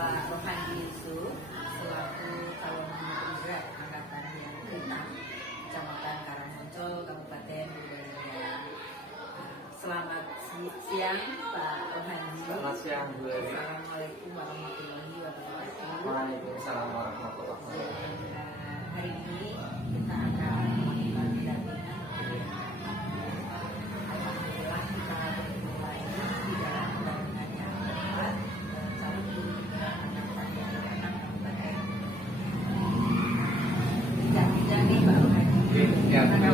Pak Rohandi Yusuf selaku calon Gubernur angkatan yang ke-6 Kecamatan Karangmoncol, Kabupaten Buleleng. Selamat siang Pak Rohandi. Selamat siang Bu Leli. Assalamualaikum warahmatullahi wabarakatuh. Waalaikumsalam warahmatullahi wabarakatuh. Hari ini kita akan melakukan pendampingan. Alhamdulillah kita bertemu lagi di dalam pendampingan yang keempat calon guru angkatan yang ke-6 Kabupaten. Jangan nih Pak Rohandi. Ya, Kabarnya.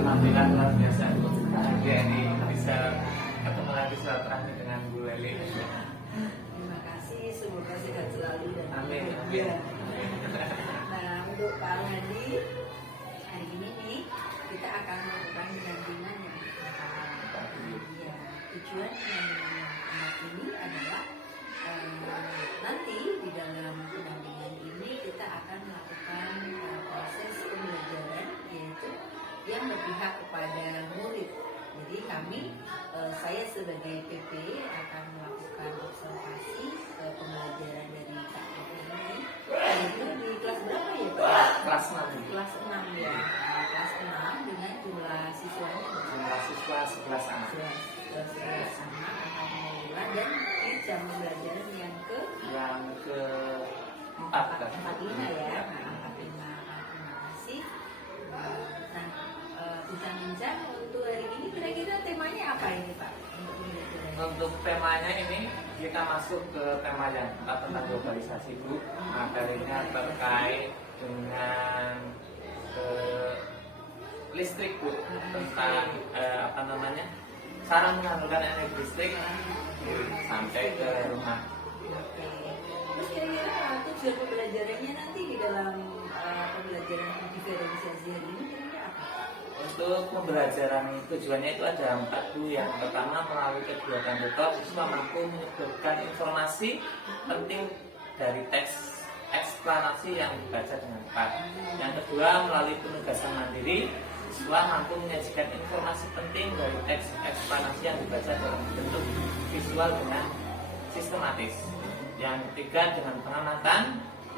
alhamdulillah luar biasa. Bahagia ini bisa ketemu lagi silaturahmi dengan Bu Leli. Terima kasih, semoga sehat selalu dan Amin. bahagia. Nah, untuk Pak Rohandi, hari ini nih kita akan melakukan pendampingan yang keempat. Ya, tujuan yang ini adalah nanti di dalam pendampingan ini kita akan melakukan proses pembelajaran, yaitu yang berpihak kepada murid. Jadi kami, saya sebagai PP akan melakukan observasi pembelajaran dari Kak ini. Itu di kelas berapa ya Pak? Kelas 6. Kelas 6 ya. Kelas 6 dengan jumlah siswanya Jumlah siswa 11 anak. 11 anak, alhamdulillah. Dan ini jam pembelajaran yang ke-4 kan? 45 ya. 45. Terima kasih. Nah, bincang-bincang untuk hari ini kira-kira temanya apa ini Pak? Untuk pembelajaran. Untuk temanya ini kita masuk ke tema yang keempat tentang globalisasi Bu. Materinya terkait dengan listrik Bu, tentang cara menyalurkan energi listrik sampai ke rumah. Oke. Terus kira-kira tujuan pembelajarannya nanti di dalam pembelajaran diferensiasi hari ini kira-kira apa? Untuk pembelajaran tujuannya itu ada 4 Bu. Yang pertama, melalui kegiatan tutor siswa mampu menyebutkan informasi penting dari teks eksplanasi yang dibaca dengan tepat. Yang kedua, melalui penugasan mandiri siswa mampu menyajikan informasi penting dari teks eksplanasi yang dibaca dalam bentuk visual dengan sistematis. Yang ketiga, dengan pengamatan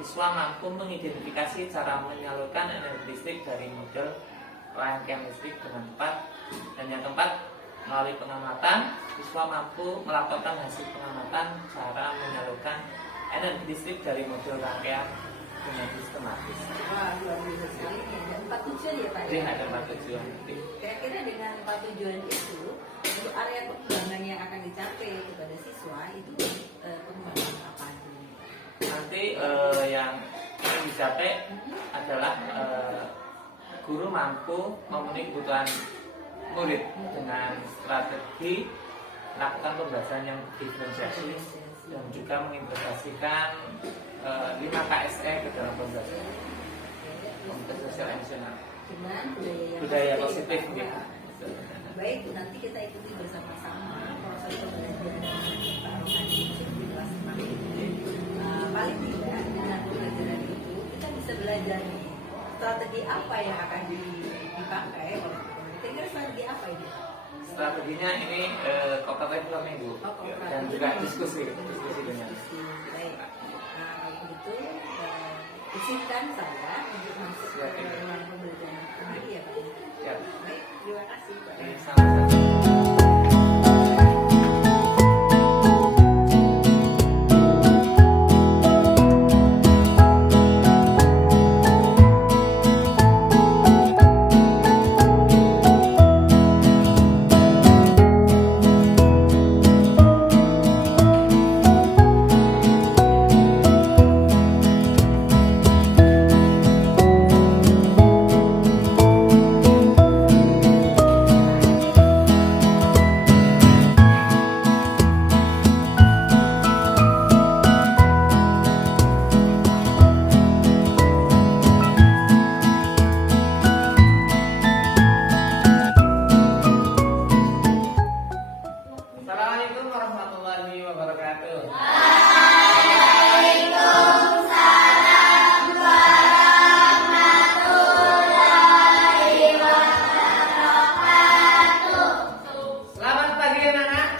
siswa mampu mengidentifikasi cara menyalurkan energi listrik dari model rangkaian listrik dengan tepat. Dan yang keempat, melalui pengamatan siswa mampu melaporkan hasil pengamatan cara menyalurkan energi listrik dari model rangkaian dengan sistematis. Wah, luar biasa sekali. Ada 4 tujuan ya Pak? Jadi ada 4 tujuan. Kira-kira dengan 4 tujuan itu, untuk area pengembangan yang akan dicapai kepada siswa itu pengembangan apa dulu? Nanti yang dicapai adalah guru mampu memenuhi kebutuhan murid dengan strategi melakukan pembelajaran yang diferensiasi dan juga mengintegrasikan 5 KSE ke dalam pembelajaran kompetensi sosial emosional Dengan budaya positif gitu. Baik, nanti kita ikuti bersama-sama proses pembelajaran Pak Rohandi di kelas 6 ini. Paling tidak dengan pembelajaran itu kita bisa belajar nih strategi apa yang akan dipakai oleh kira-kira strategi apa ini? Strateginya ini kompeten learning Bu, dan juga diskusi dengan Baik, kalau begitu izinkan saya untuk masuk ke ruang pembelajaran kembali ya Pak. ya. Baik, terima kasih Pak. Sama-sama. Assalamualaikum warahmatullahi wabarakatuh. Selamat pagi anak-anak.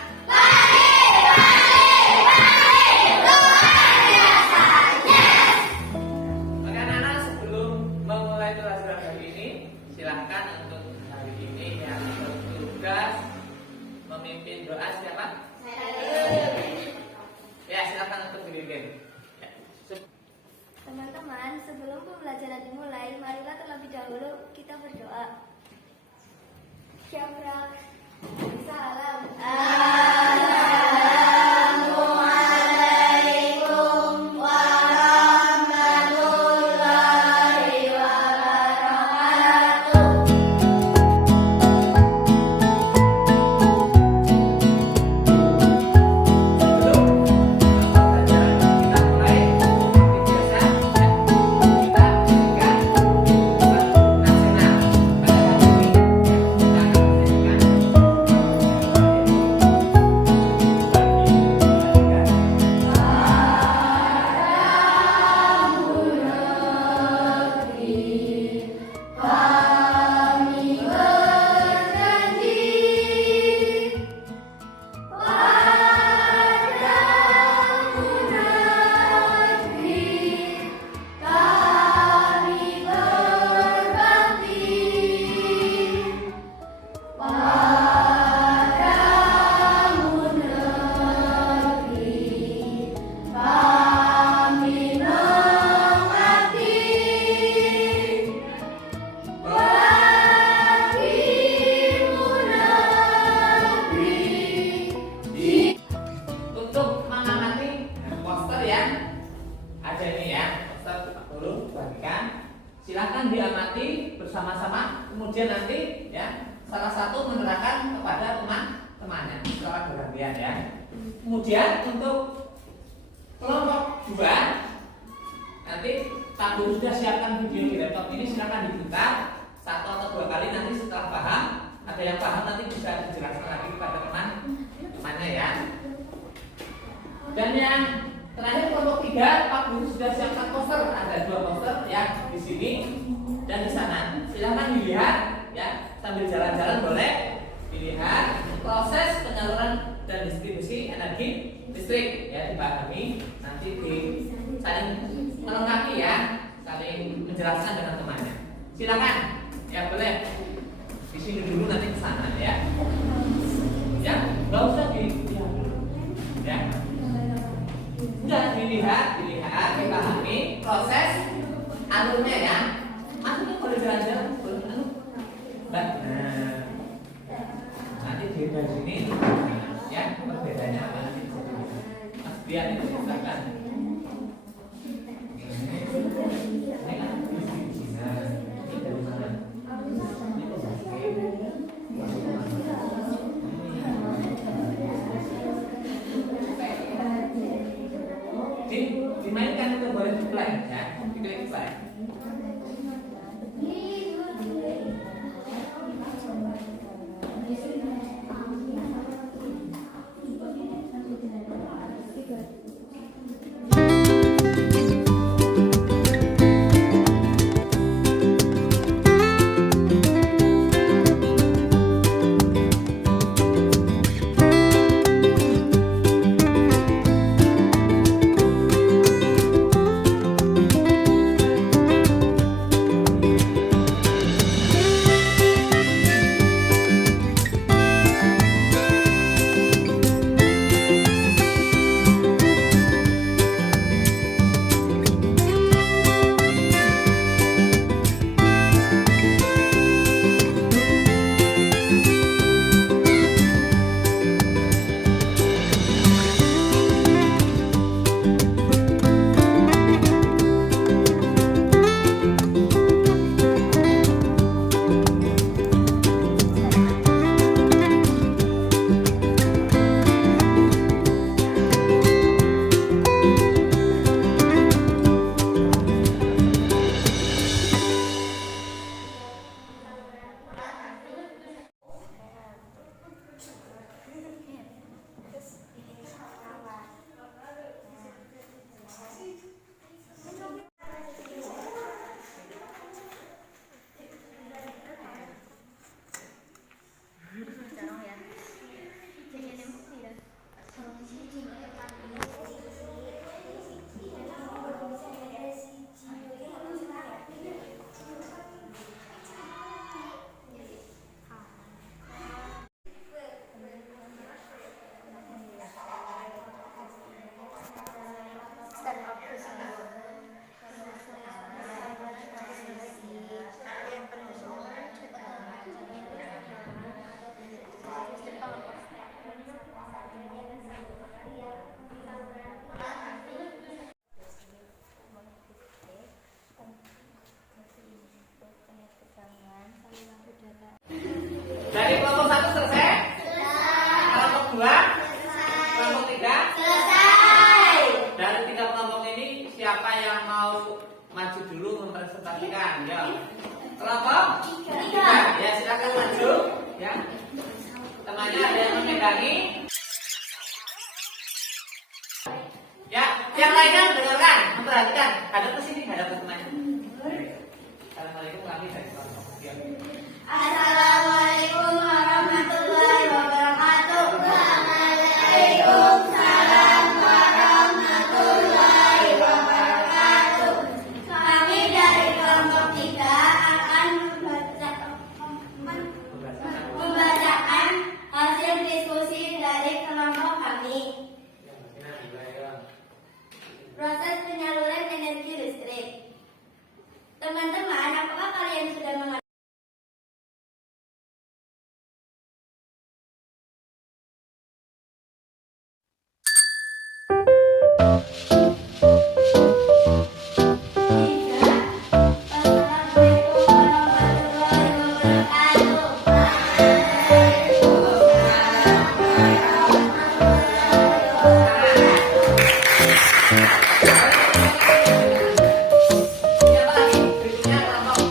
kemudian nanti ya salah satu menerangkan kepada teman-temannya secara bergantian ya. Kemudian untuk kelompok 2 nanti Pak Guru sudah siapkan video di laptop ini, silakan dibuka 1 atau 2 kali, nanti setelah paham, ada yang paham nanti bisa dijelaskan lagi kepada teman-temannya ya. Dan yang terakhir kelompok 3, Pak Guru sudah siapkan poster, ada 2 poster ya di sini dan di sana. Silakan dilihat ya, sambil jalan-jalan boleh dilihat proses penyaluran dan distribusi energi listrik ya, dipahami, nanti saling melengkapi ya, saling menjelaskan dengan temannya. Silakan ya, boleh di sini dulu, nanti ke sana ya. Ya, nggak usah dilihat dulu ya. Sudah dilihat, dipahami proses alurnya ya. Maksudnya boleh jalan-jalan, boleh anu. Nah, nanti di sini ya, perbedaannya apa nanti bisa dilihat. Mas Bian itu silakan. Ini kan ini dari mana? Dimainkan itu boleh play ya, diklik play. Dari kelompok 1 selesai? Kelompok 2? Kelompok 3? Selesai. Dari 3 kelompok ini siapa yang mau maju dulu mempresentasikan? Ya. Kelompok 3. Ya, silakan maju ya. Temannya ada yang memegangi. Ya, yang lainnya mendengarkan, memperhatikan. Hadap ke sini, hadap ke temannya. Assalamualaikum kami dari kelompok 3. Assalamualaikum warahmatullahi wabarakatuh. Waalaikumsalam warahmatullahi wabarakatuh. Kami dari kelompok 3 akan membacakan hasil diskusi dari kelompok kami. Proses penyaluran energi listrik. Teman-teman, apakah kalian sudah mengerti Siapa lagi? Berikutnya kelompok.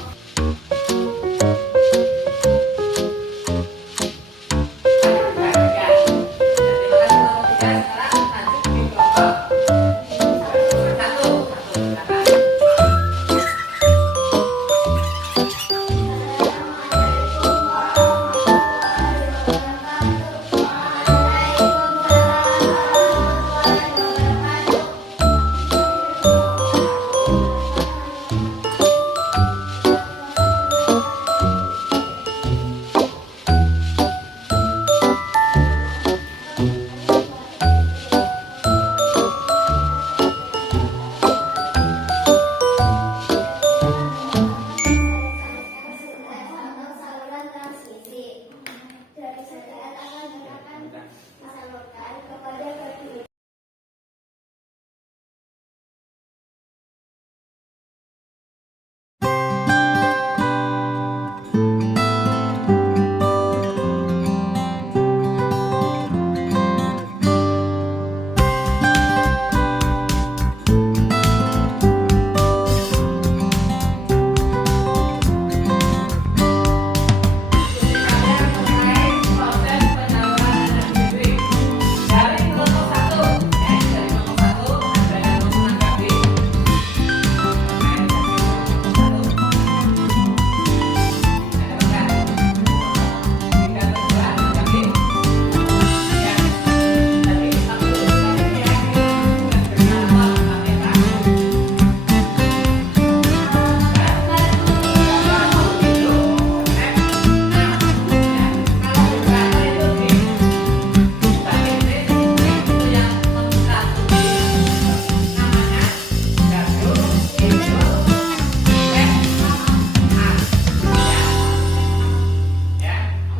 Saluran transmisi. Dari sekian akan disalurkan kepada bagi.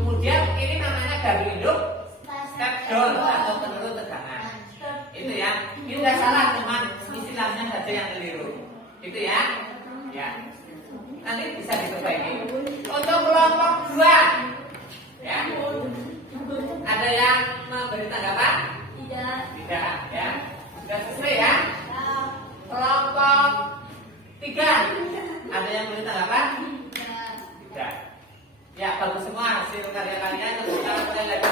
Kemudian ini namanya gardu induk step down atau penurun tegangan. Itu ya. Ini nggak salah, cuman istilahnya saja yang keliru. Itu ya. Ya. Nanti bisa diperbaiki. Untuk kelompok 2, ya. Ada yang memberi tanggapan? Tidak. Tidak, ya. Sudah selesai ya. Kelompok 3, ada yang memberi tanggapan? Tidak. Ya, bagus semua hasil karya kalian. Tepuk tangan mulai lagi.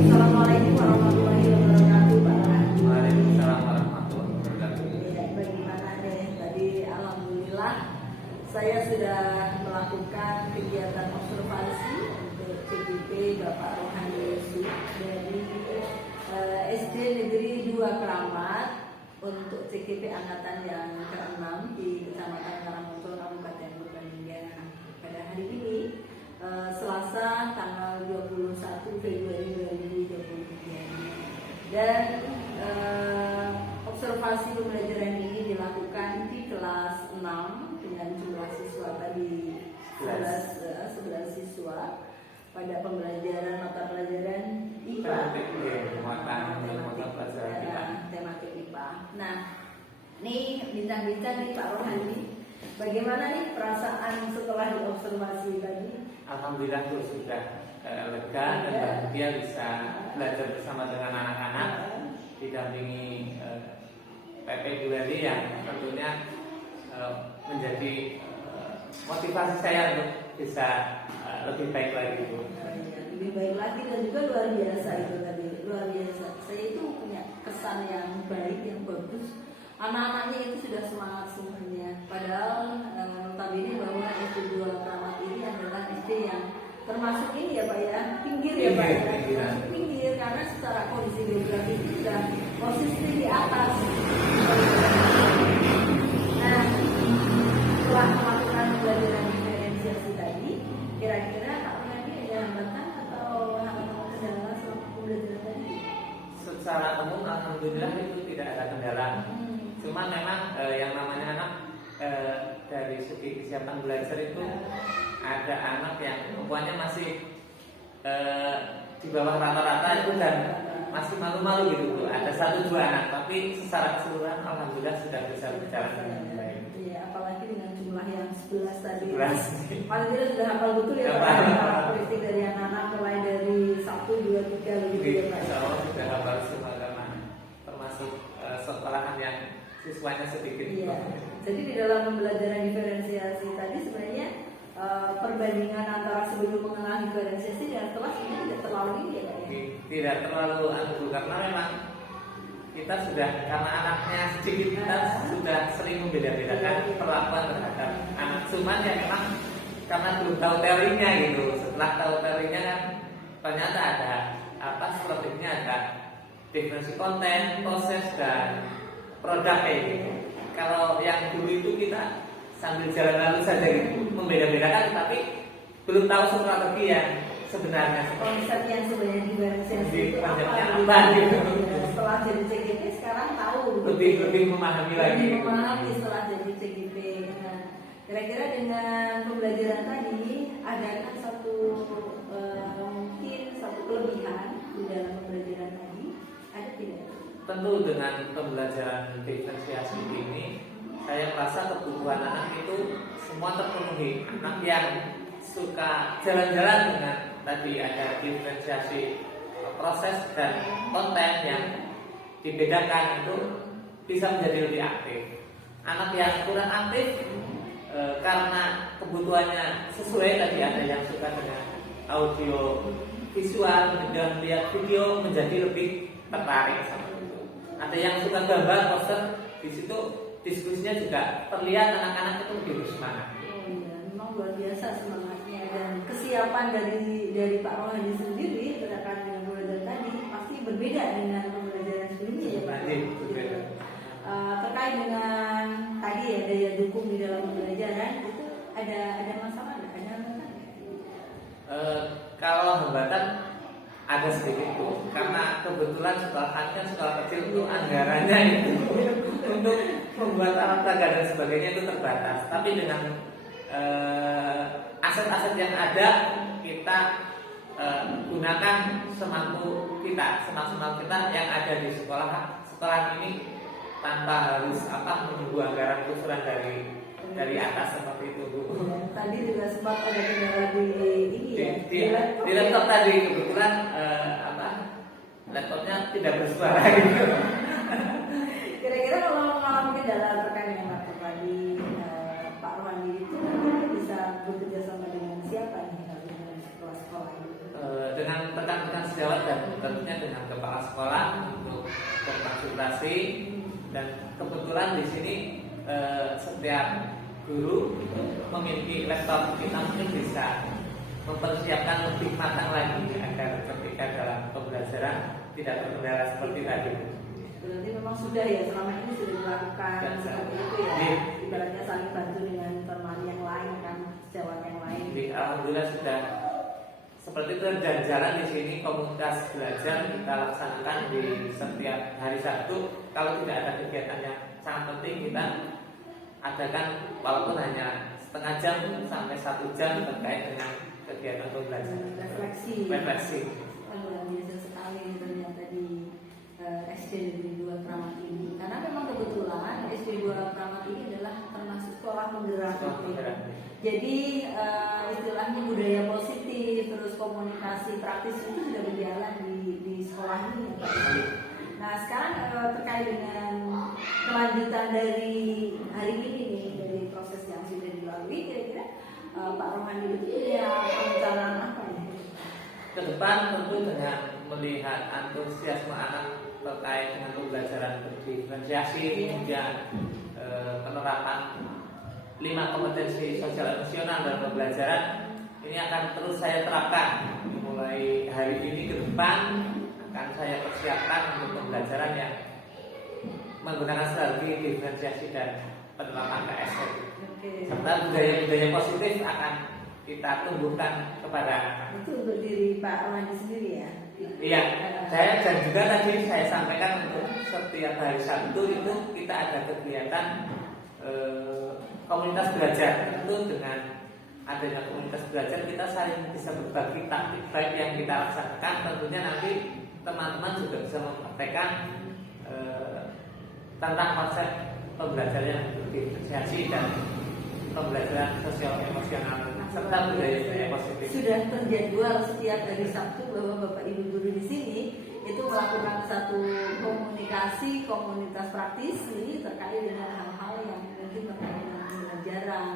Assalamualaikum warahmatullahi wabarakatuh, Pak. Waalaikumsalam warahmatullahi wabarakatuh. Ya, bagaimana deh? Tadi alhamdulillah saya sudah melakukan kegiatan observasi untuk CGP Bapak Rohani Yusuf dari SD Negeri 2 Keramat untuk CGP angkatan yang ke-6 di Kecamatan Karangmonco, Kabupaten Purbalingga. Pada hari ini Selasa tanggal 21 Februari 2023 dan observasi pembelajaran ini dilakukan di kelas 6 dengan jumlah siswa tadi 11 siswa pada pembelajaran mata pelajaran IPA. Tematik IPA. Nah, ini bincang-bincang nih Pak Rohani. Bagaimana nih perasaan setelah diobservasi tadi? Alhamdulillah tuh sudah lega dan bahagia bisa belajar bersama dengan anak-anak didampingi PP Gulali yang tentunya menjadi motivasi saya untuk bisa lebih baik lagi Bu. Lebih baik lagi dan juga luar biasa itu tadi, luar biasa. Saya itu punya kesan yang baik, yang bagus. Anak-anaknya itu sudah semangat semuanya. Padahal notabene bahwa SD 2 Keramat ini adalah SD yang termasuk ini ya Pak ya, pinggir ya Pak ya. Pinggir karena secara kondisi geografi itu sudah posisi di atas. Nah, setelah melakukan pembelajaran diferensiasi tadi, kira-kira Pak Rohani ada hambatan atau kendala selama pembelajaran tadi? Secara umum alhamdulillah itu tidak ada kendala. Cuman memang yang namanya anak dari segi kesiapan belajar itu ada anak yang umpannya masih di bawah rata-rata itu dan masih malu-malu gitu Bu. Ada 1-2 anak, tapi secara keseluruhan alhamdulillah sudah bisa berjalan dengan baik. Iya, apalagi dengan jumlah yang 11 tadi. 11. Paling tidak sudah hafal betul ya Pak. Karakteristik dari anak-anak mulai dari 1, 2, 3 begitu ya Pak. Insya Allah sudah hafal semua agama, termasuk sekolahan yang siswanya sedikit. Iya. Jadi di dalam pembelajaran diferensiasi tadi sebenarnya perbandingan antara sebelum mengenal diferensiasi dan setelah sebenarnya tidak terlalu ini ya Pak ya. Tidak terlalu karena memang kita sudah, karena anaknya sedikit, kita sudah sering membeda-bedakan perlakuan terhadap anak. Cuman ya memang karena belum tahu teorinya gitu. Setelah tahu teorinya kan ternyata ada strateginya, ada definisi konten, proses dan produk kayak gitu. Kalau yang dulu itu kita sambil jalan lalu saja gitu, membeda-bedakan, tapi belum tahu strategi yang sebenarnya. Konsep yang sebenarnya diferensiasi itu apa gitu. Setelah jadi CGP sekarang tahu lebih memahami lagi. Lebih memahami setelah jadi CGP. Nah, kira-kira dengan pembelajaran tadi adakah mungkin satu kelebihan di dalam pembelajaran tadi? Ada tidak? Tentu dengan pembelajaran diferensiasi ini saya merasa kebutuhan anak itu semua terpenuhi. Anak yang suka jalan-jalan dengan tadi ada diferensiasi proses dan konten yang dibedakan itu bisa menjadi lebih aktif. Anak yang kurang aktif karena kebutuhannya sesuai, tadi ada yang suka dengan audio visual dan lihat video menjadi lebih tertarik sama itu. Ada yang suka gambar poster, di situ diskusinya juga terlihat anak-anak itu lebih bersemangat. Oh iya, memang luar biasa semangatnya dan kesiapan dari Pak Rohani sendiri terkait dengan pembelajaran tadi pasti berbeda dengan pembelajaran sebelumnya ya Pak. Berbeda. Terkait dengan tadi ya daya dukung di dalam pembelajaran itu ada masalah nggak? Ada hambatan nggak? Kalau hambatan ada sedikit tuh, karena kebetulan sekolahannya sekolah kecil itu anggarannya itu untuk membuat alat tangga dan sebagainya itu terbatas. Tapi dengan aset-aset yang ada kita gunakan semaksimal kita yang ada di sekolah ini tanpa harus menunggu anggaran khususan dari atas seperti itu Bu. Tadi juga sempat ada kendala di ini ya. Di laptop tadi kebetulan laptopnya tidak bersuara gitu. Kira-kira kalau mengalami kendala terkait dengan laptop tadi, Pak Rohani itu bisa bekerja sama dengan siapa nih kalau dengan sekolah-sekolah itu? Dengan rekan-rekan sejawat dan tentunya dengan kepala sekolah untuk berkonsultasi, dan kebetulan di sini setiap guru memiliki laptop, kita mungkin bisa mempersiapkan lebih matang lagi agar ketika dalam pembelajaran tidak terkendala seperti tadi. Berarti memang sudah ya, selama ini sudah dilakukan seperti itu ya. Ibaratnya saling bantu dengan teman yang lain kan, sejawat yang lain. Jadi alhamdulillah sudah seperti itu, dan jalan di sini komunitas belajar kita laksanakan di setiap hari Sabtu. Kalau tidak ada kegiatan yang sangat penting, kita adakan walaupun hanya setengah jam sampai 1 jam terkait dengan kegiatan pembelajaran. Refleksi. Luar biasa sekali ternyata di SD Negeri 2 Kramat ini. Karena memang kebetulan SD 2 Kramat ini adalah termasuk sekolah penggerak. Jadi istilahnya budaya positif, terus komunikasi praktis itu sudah berjalan di sekolah ini Pak. Nah sekarang terkait dengan kelanjutan dari hari ini nih, dari proses yang sudah dilalui, kira-kira Pak Rohani itu punya perencanaan apa nih? Ke depan tentu dengan melihat antusiasme anak terkait dengan pembelajaran berdiferensiasi, kemudian penerapan 5 kompetensi sosial emosional dalam pembelajaran, ini akan terus saya terapkan. Mulai hari ini ke depan akan saya persiapkan untuk pembelajaran yang menggunakan strategi diferensiasi dan penerapan KSR. Serta budaya-budaya positif akan kita tumbuhkan kepada anak. Itu untuk diri Pak Rohani sendiri ya? Iya, saya dan juga tadi saya sampaikan untuk setiap hari Sabtu itu kita ada kegiatan komunitas belajar, tentu dengan adanya komunitas belajar kita saling bisa berbagi taktik baik yang kita laksanakan. Tentunya nanti teman-teman juga bisa mempraktekkan tentang konsep pembelajaran yang berdifferensiasi dan pembelajaran sosial emosional serta budaya positif. Sudah terjadwal setiap hari Sabtu bahwa Bapak Ibu guru di sini itu melakukan satu komunikasi komunitas praktisi terkait dengan hal-hal yang mungkin terkait dengan pembelajaran,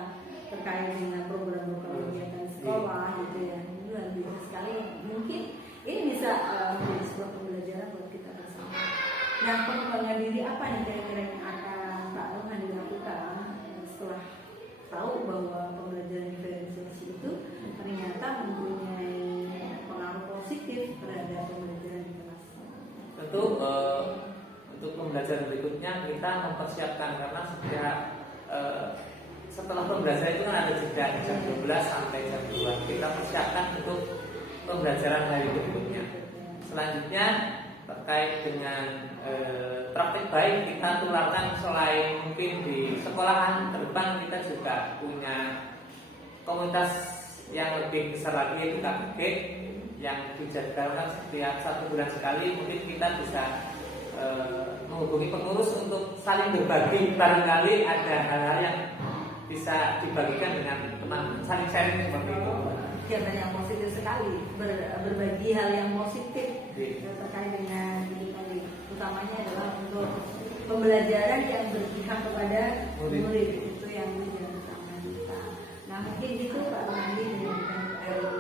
terkait dengan program-program kegiatan sekolah gitu ya. Ini luar biasa sekali. Mungkin ini bisa menjadi sebuah pembelajaran buat kita bersama. Nah, pengembangan diri apa nih kira-kira yang akan Pak Rohan dilakukan setelah tahu bahwa pembelajaran diferensiasi itu ternyata mempunyai pengaruh positif terhadap pembelajaran di kelas? Tentu untuk pembelajaran berikutnya kita mempersiapkan karena setelah pembelajaran itu kan ada jeda jam 12 sampai jam 2. Kita persiapkan untuk pembelajaran hari berikutnya. Selanjutnya terkait dengan praktik baik kita tularkan selain mungkin di sekolahan ke depan kita juga punya komunitas yang lebih besar lagi yaitu KBG yang dijadwalkan setiap 1 bulan sekali. Mungkin kita bisa menghubungi pengurus untuk saling berbagi, barangkali ada hal-hal yang bisa dibagikan dengan teman, saling sharing seperti itu. Kegiatan yang positif sekali, berbagi hal yang positif terkait dengan ini tadi, utamanya adalah untuk pembelajaran yang berpihak kepada murid itu yang menjadi utama kita. Nah mungkin itu Pak Rohandi dengan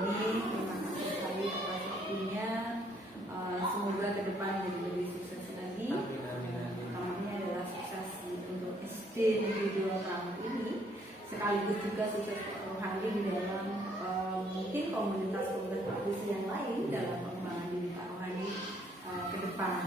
ini, terima kasih sekali atas waktunya. Semoga ke depan jadi lebih sukses lagi. Utamanya adalah sukses untuk SD Negeri 2 Keramik ini, sekaligus juga sukses Pak Rohandi di dalam mungkin komunitas praktisi yang lain dalam pengembangan diri Pak Rohandi ke depan.